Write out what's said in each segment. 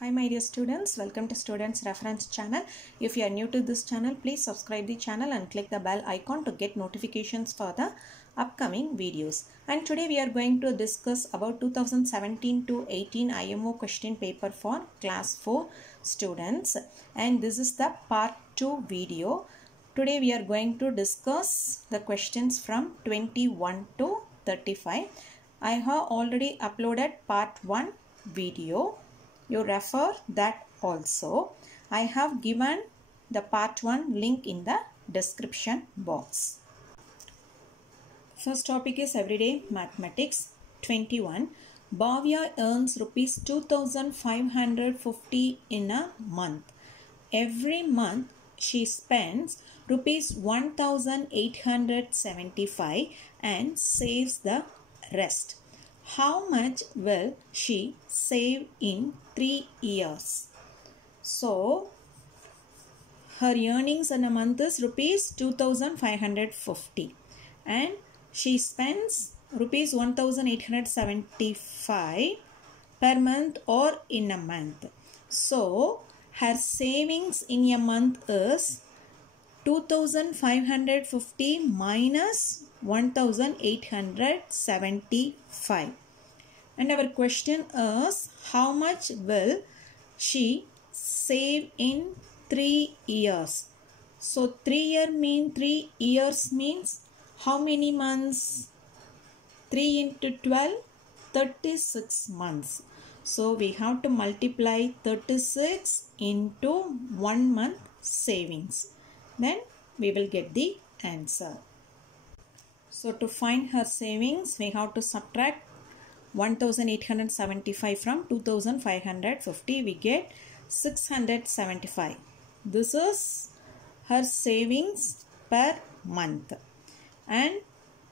Hi my dear students, welcome to Students Reference Channel. If you are new to this channel, please subscribe the channel and click the bell icon to get notifications for the upcoming videos. And today we are going to discuss about 2017 to 18 IMO question paper for class 4 students. And this is the part 2 video. Today we are going to discuss the questions from 21 to 35. I have already uploaded part 1 video. You refer that also. I have given the part 1 link in the description box. First topic is everyday mathematics. 21. Bhavya earns rupees 2550 in a month. Every month she spends rupees 1875 and saves the rest. How much will she save in 3 years? So, her earnings in a month is rupees 2550 and she spends rupees 1875 per month or in a month. So, her savings in a month is 2550 minus 1875. And our question is, how much will she save in 3 years? So 3 years means how many months? 3 into 12, 36 months. So we have to multiply 36 into 1 month savings. Then we will get the answer. So to find her savings, we have to subtract 1875 from 2550. We get 675. This is her savings per month. And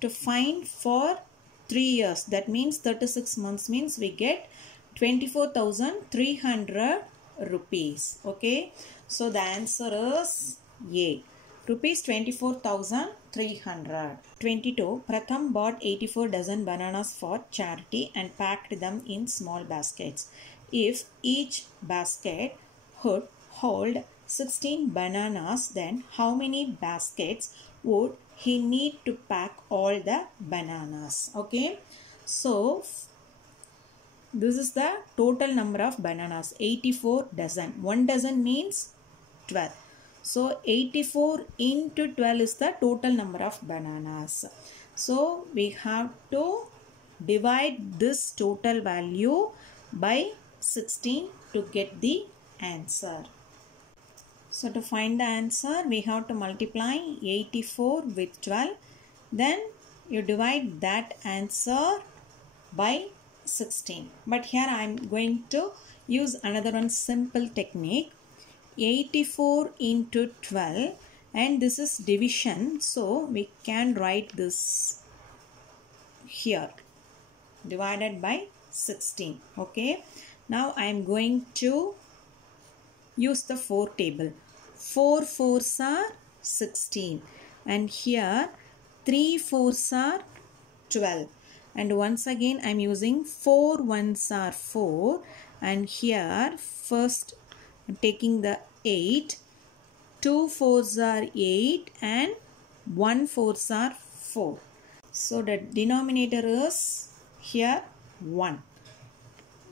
to find for 3 years, that means 36 months means we get 24,300 rupees. Okay. So the answer is A. Rupees 24,300. 22. Pratham bought 84 dozen bananas for charity and packed them in small baskets. If each basket would hold 16 bananas, then how many baskets would he need to pack all the bananas? Okay. So, this is the total number of bananas. 84 dozen. 1 dozen means 12. So 84 into 12 is the total number of bananas. So we have to divide this total value by 16 to get the answer. So to find the answer, we have to multiply 84 with 12. Then you divide that answer by 16. But here I am going to use another one simple technique. 84 into 12 and this is division, so we can write this here, divided by 16. Okay, now I am going to use the 4 table. 4 4s are 16 and here 3 4s are 12, and once again I am using 4 1s are 4, and here first taking the 8, 2 4s are 8 and 1 4s are 4. So the denominator is here 1.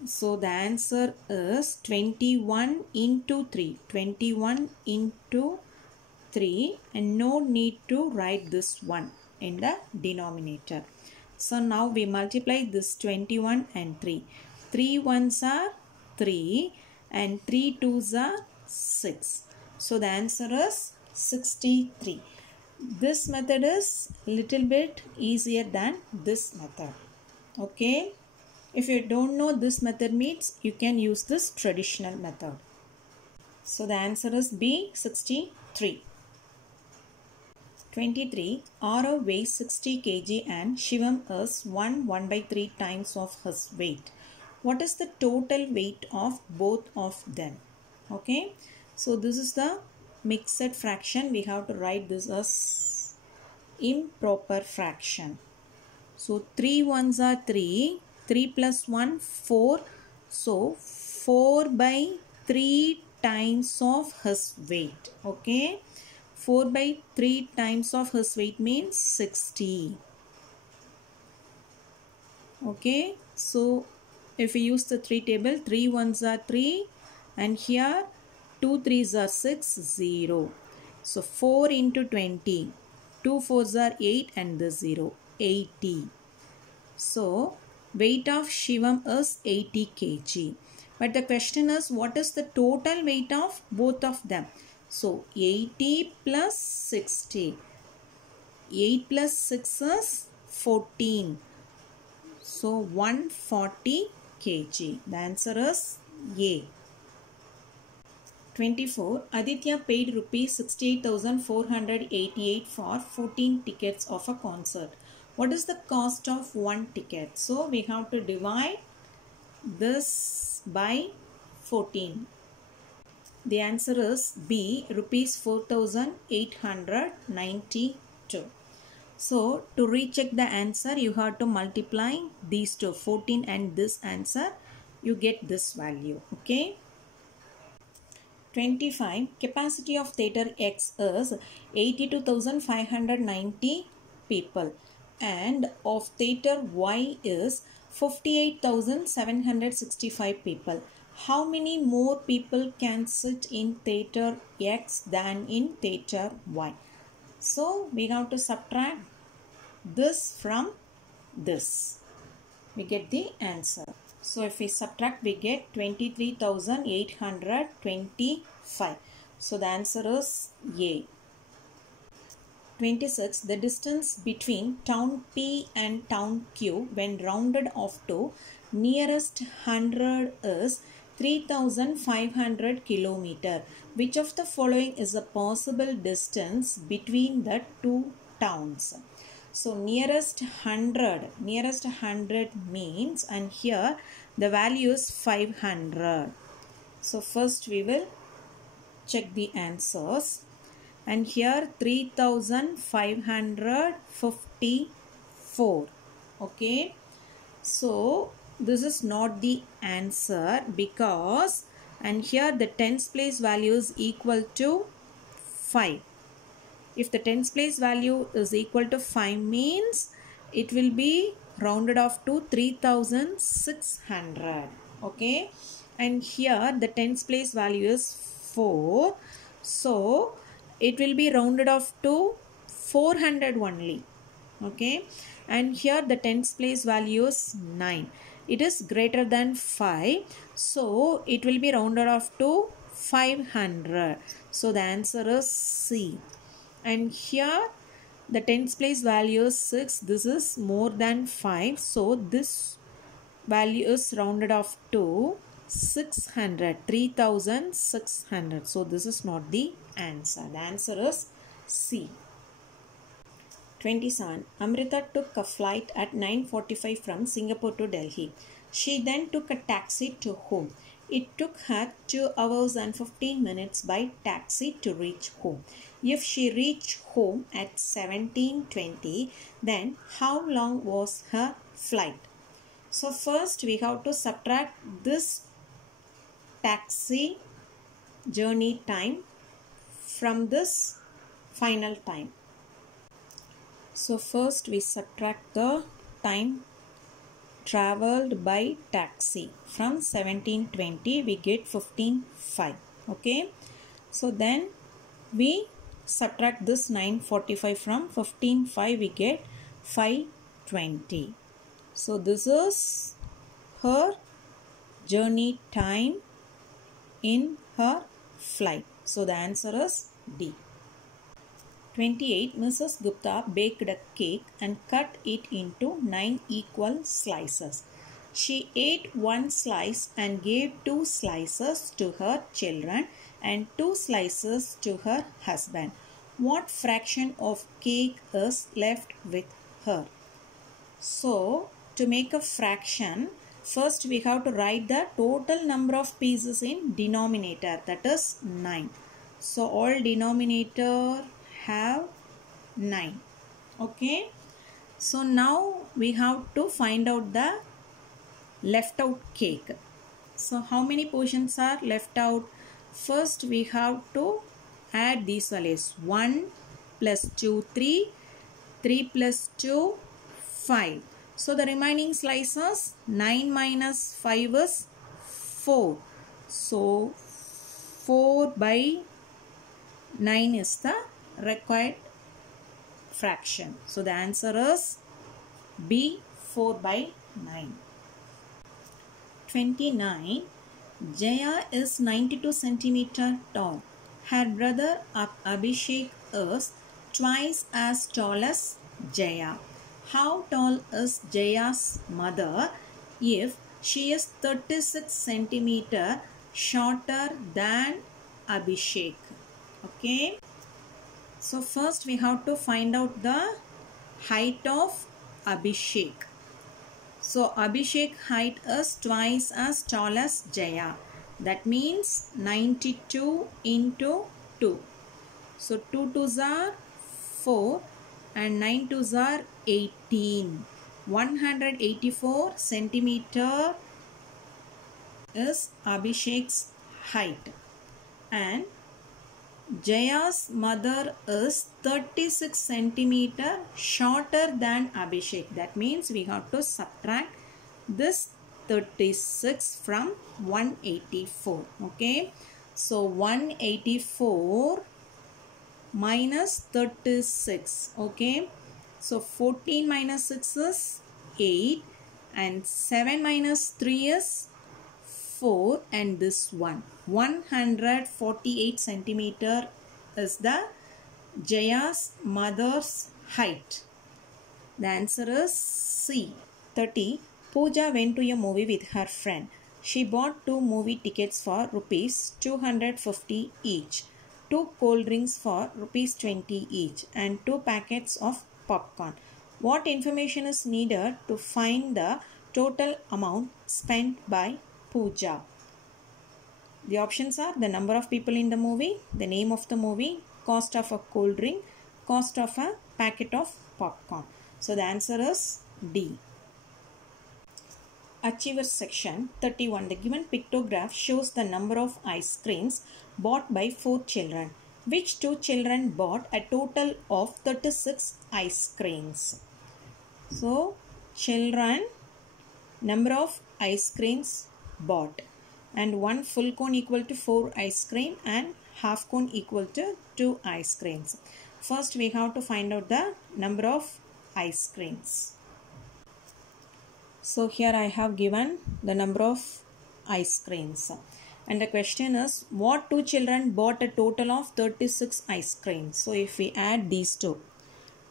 So the answer is 21 into 3. 21 into 3, and no need to write this 1 in the denominator. So now we multiply this 21 and 3. 3 1s are 3 and 3 2s are 6. So the answer is 63. This method is little bit easier than this method. Okay. If you don't know this method means, you can use this traditional method. So the answer is B, 63. 23. Arav weighs 60 kg and Shivam is 1/3 times of his weight. What is the total weight of both of them? Okay, so this is the mixed fraction. We have to write this as improper fraction. So 3 1s are 3, 3 plus 1 4, so 4 by 3 times of his weight. Okay, 4 by 3 times of his weight means 60. Okay, so if we use the 3 table, 3 ones are 3 and here 2 threes are 6, 0. So 4 into 20, 2 fours are 8 and the 0, 80. So weight of Shivam is 80 kg. But the question is, what is the total weight of both of them? So 80 plus 60. 8 plus 6 is 14. So 140 kg. The answer is A. 24. Aditya paid rupees 68,488 for 14 tickets of a concert. What is the cost of one ticket? So we have to divide this by 14. The answer is B, rupees 4,892. So to recheck the answer, you have to multiply these two, 14 and this answer, you get this value. Okay. 25. Capacity of Theatre X is 82,590 people and of Theatre Y is 58,765 people. How many more people can sit in Theatre X than in Theatre Y? So we have to subtract this from this. We get the answer. So if we subtract, we get 23,825. So the answer is A. 26. The distance between town P and town Q when rounded off to nearest 100 is 3,500 kilometer. Which of the following is a possible distance between the two towns? So nearest 100 means, and here the value is 500. So first we will check the answers, and here 3,554. Okay, so this is not the answer because, and here the tens place value is equal to 5. If the tens place value is equal to 5 means it will be rounded off to 3,600. Okay, and here the tens place value is 4, so it will be rounded off to 400 only. Okay, and here the tens place value is 9. It is greater than 5, so it will be rounded off to 500. So the answer is C. And here the tens place value is 6. This is more than 5. So this value is rounded off to 600. 3,600. So this is not the answer. The answer is C. 27. Amrita took a flight at 9:45 from Singapore to Delhi. She then took a taxi to home. It took her 2 hours and 15 minutes by taxi to reach home. If she reached home at 17:20, then how long was her flight? So first we have to subtract this taxi journey time from this final time. So first we subtract the time traveled by taxi. From 17:20 we get 15:05. Okay, so then we subtract this 9:45 from 15:05, we get 5:20. So this is her journey time in her flight. So the answer is D. 28. Mrs. Gupta baked a cake and cut it into 9 equal slices. She ate 1 slice and gave 2 slices to her children and 2 slices to her husband. What fraction of cake is left with her? So, to make a fraction, first we have to write the total number of pieces in denominator, that is 9. So, all denominator have 9. Okay, so now we have to find out the left out cake. So how many portions are left out? First we have to add these values. 1 plus 2 3, 3 plus 2 5. So the remaining slices 9 minus 5 is 4. So 4 by 9 is the required fraction. So the answer is B, 4 by 9. 29. Jaya is 92 centimeter tall. Her brother Abhishek is twice as tall as Jaya. How tall is Jaya's mother if she is 36 centimeter shorter than Abhishek? Okay. So first we have to find out the height of Abhishek. So Abhishek height is twice as tall as Jaya. That means 92 into 2. So 2 2s are 4 and 9 2s are 18. 184 centimeter is Abhishek's height. And Jaya's mother is 36 centimeter shorter than Abhishek. That means we have to subtract this 36 from 184. Okay. So 184 minus 36. Okay. So 14 minus 6 is 8 and 7 minus 3 is 4 and this one. 148 centimeter is the Jaya's mother's height. The answer is C. 30. Pooja went to a movie with her friend. She bought 2 movie tickets for rupees 250 each, 2 cold drinks for rupees 20 each and 2 packets of popcorn. What information is needed to find the total amount spent by Pooja? The options are the number of people in the movie, the name of the movie, cost of a cold drink, cost of a packet of popcorn. So the answer is D. Achievers section 31. The given pictograph shows the number of ice creams bought by 4 children. Which 2 children bought a total of 36 ice creams? So children, number of ice creams bought, and 1 full cone equal to 4 ice cream and half cone equal to 2 ice creams. First we have to find out the number of ice creams. So here I have given the number of ice creams. And the question is, what 2 children bought a total of 36 ice creams? So if we add these two,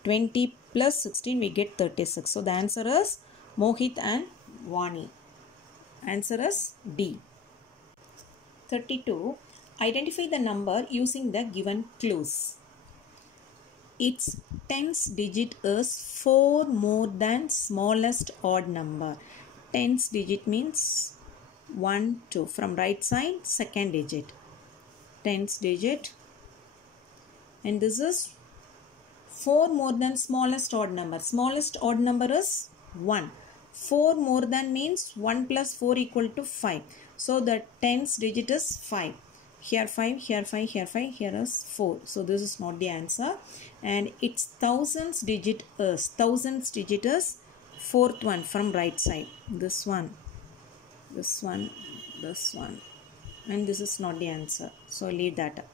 20 plus 16, we get 36. So the answer is Mohit and Vani. Answer is D. 32. Identify the number using the given clues. Its tens digit is 4 more than smallest odd number. Tens digit means 1, 2. From right side, second digit. Tens digit. And this is 4 more than smallest odd number. Smallest odd number is 1. 4 more than means 1 plus 4 equal to 5. So the tens digit is 5. Here 5, here 5, here 5, here is 4. So this is not the answer. And its thousands digit is, fourth one from right side. This one, this one, this one. And this is not the answer. So leave that.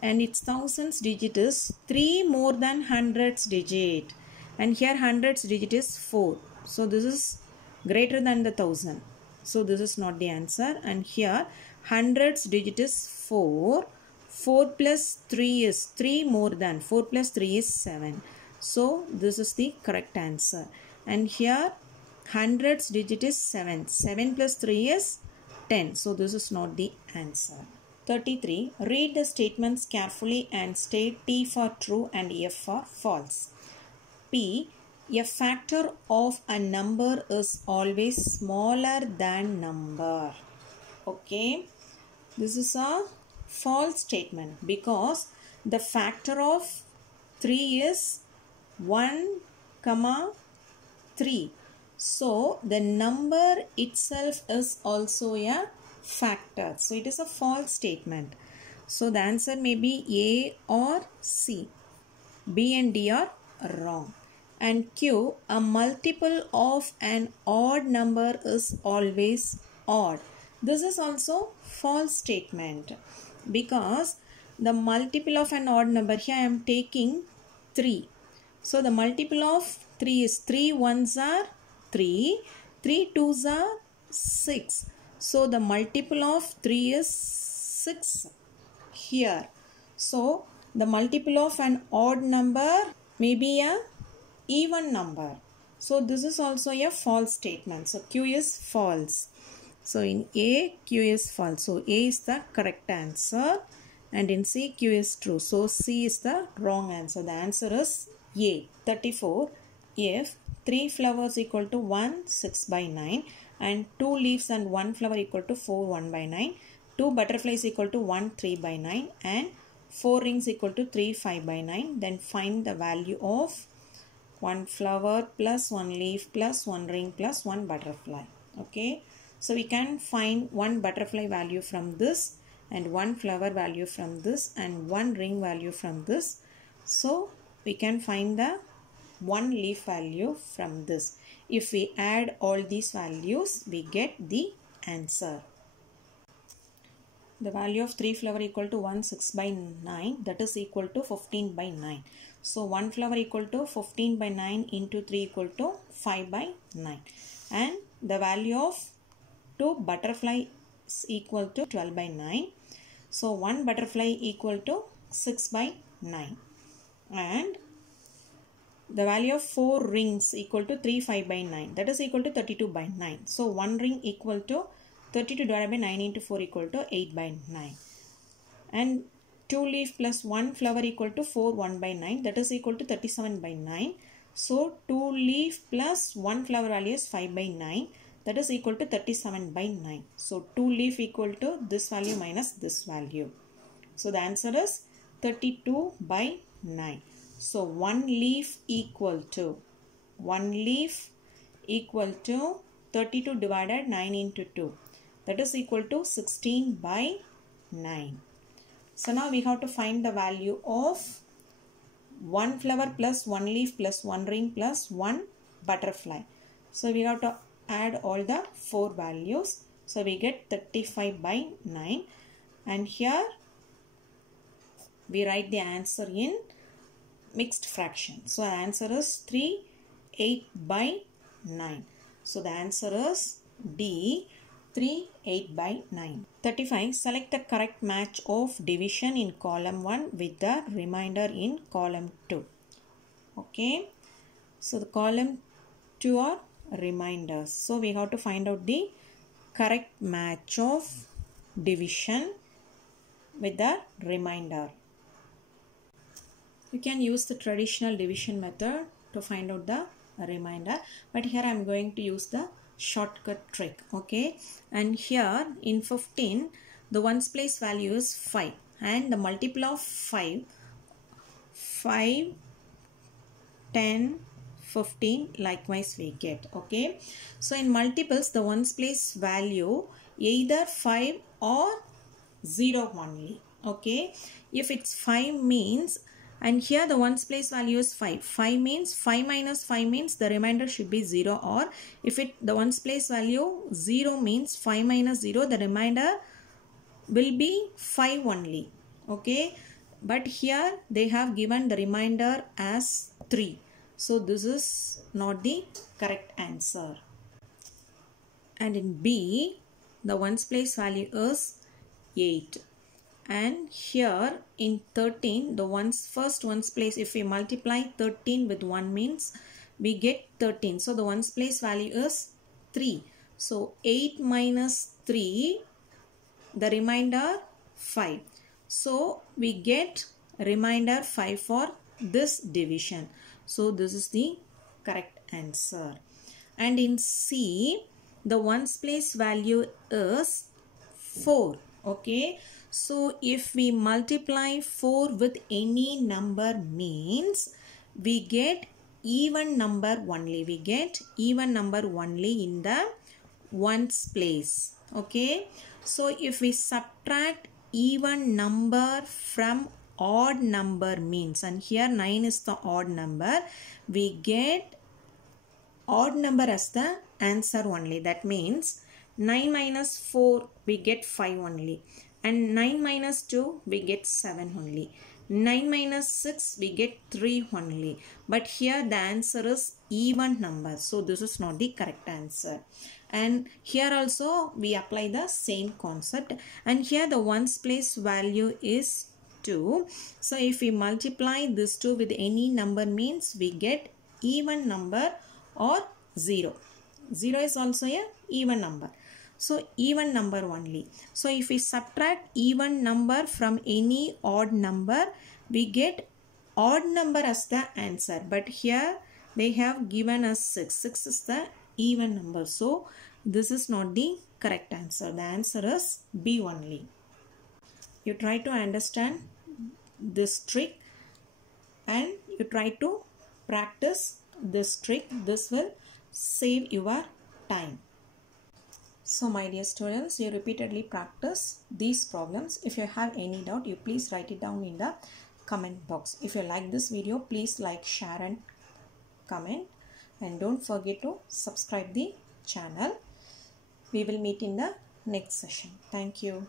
And its thousands digit is 3 more than hundreds digit. And here hundreds digit is 4. So this is greater than the 1000. So this is not the answer. And here hundreds digit is 4. 4 plus 3 is 3 more than. 4 plus 3 is 7. So this is the correct answer. And here hundreds digit is 7. 7 plus 3 is 10. So this is not the answer. 33. Read the statements carefully and state T for true and F for false. P. A factor of a number is always smaller than number. Okay. This is a false statement because the factor of 3 is 1, 3. So the number itself is also a factor. So it is a false statement. So the answer may be A or C. B and D are wrong. And Q, a multiple of an odd number is always odd. This is also false statement because the multiple of an odd number, here I am taking 3. So the multiple of 3 is 3 ones are 3, 3 twos are 6. So the multiple of 3 is 6 here. So the multiple of an odd number may be a even number. So this is also a false statement. So Q is false. So in A, Q is false. So A is the correct answer. And in C, Q is true. So C is the wrong answer. The answer is A. 34. If 3 flowers equal to 1 6 by 9 and 2 leaves and 1 flower equal to 4 1 by 9, 2 butterflies equal to 1 3 by 9 and 4 rings equal to 3 5 by 9, then find the value of 1 flower plus 1 leaf plus 1 ring plus 1 butterfly. Okay. So we can find 1 butterfly value from this and 1 flower value from this and 1 ring value from this. So we can find the 1 leaf value from this. If we add all these values, we get the answer. The value of 3 flower equal to 1 6 by 9, that is equal to 15 by 9. So 1 flower equal to 15 by 9 into 3 equal to 5 by 9. And the value of 2 butterfly is equal to 12 by 9. So 1 butterfly equal to 6 by 9. And the value of 4 rings equal to 3 5 by 9, that is equal to 32 by 9. So 1 ring equal to 32 divided by 9 into 4 equal to 8 by 9. And 2 leaf plus 1 flower equal to 4 1 by 9, that is equal to 37 by 9. So 2 leaf plus 1 flower value is 5 by 9, that is equal to 37 by 9. So 2 leaf equal to this value minus this value. So the answer is 32 by 9. So 1 leaf equal to 32 divided 9 into 2. That is equal to 16 by 9. So now we have to find the value of 1 flower plus 1 leaf plus 1 ring plus 1 butterfly. So we have to add all the 4 values. So we get 35 by 9. And here we write the answer in mixed fraction. So the answer is 3 8 by 9. So the answer is D, 3 8 by 9. 35. Select the correct match of division in column 1 with the remainder in column 2. Okay. So the column 2 are reminders. So we have to find out the correct match of division with the remainder. You can use the traditional division method to find out the remainder, but here I am going to use the shortcut trick. Okay, and here in 15 the ones place value is 5 and the multiple of 5 10 15 likewise we get. Okay, so in multiples the ones place value either 5 or 0 only. Okay, if it's 5 means, and here the ones place value is 5. 5 means 5 minus 5 means the remainder should be 0, or if the ones place value 0 means 5 minus 0, the remainder will be 5 only. Okay, but here they have given the remainder as 3. So this is not the correct answer. And in B, the ones place value is 8. And here in 13, the first ones place, if we multiply 13 with 1 means we get 13. So the ones place value is 3. So 8 minus 3, the remainder 5. So we get remainder 5 for this division. So this is the correct answer. And in C, the ones place value is 4. Okay, so if we multiply 4 with any number means we get even number only. We get even number only in the ones place. Okay. So if we subtract even number from odd number means, and here 9 is the odd number, we get odd number as the answer only. That means 9 minus 4 we get 5 only, and 9 minus 2 we get 7 only. 9 minus 6 we get 3 only. But here the answer is even number, so this is not the correct answer. And here also we apply the same concept, and here the ones place value is 2. So if we multiply this 2 with any number means we get even number or 0. 0 is also a even number. So even number only. So if we subtract even number from any odd number, we get odd number as the answer. But here they have given us 6. 6 is the even number. So this is not the correct answer. The answer is B only. You try to understand this trick and you try to practice this trick. This will save your time. So my dear students, you repeatedly practice these problems. If you have any doubt, you please write it down in the comment box. If you like this video, please like, share and comment, and don't forget to subscribe the channel. We will meet in the next session. Thank you.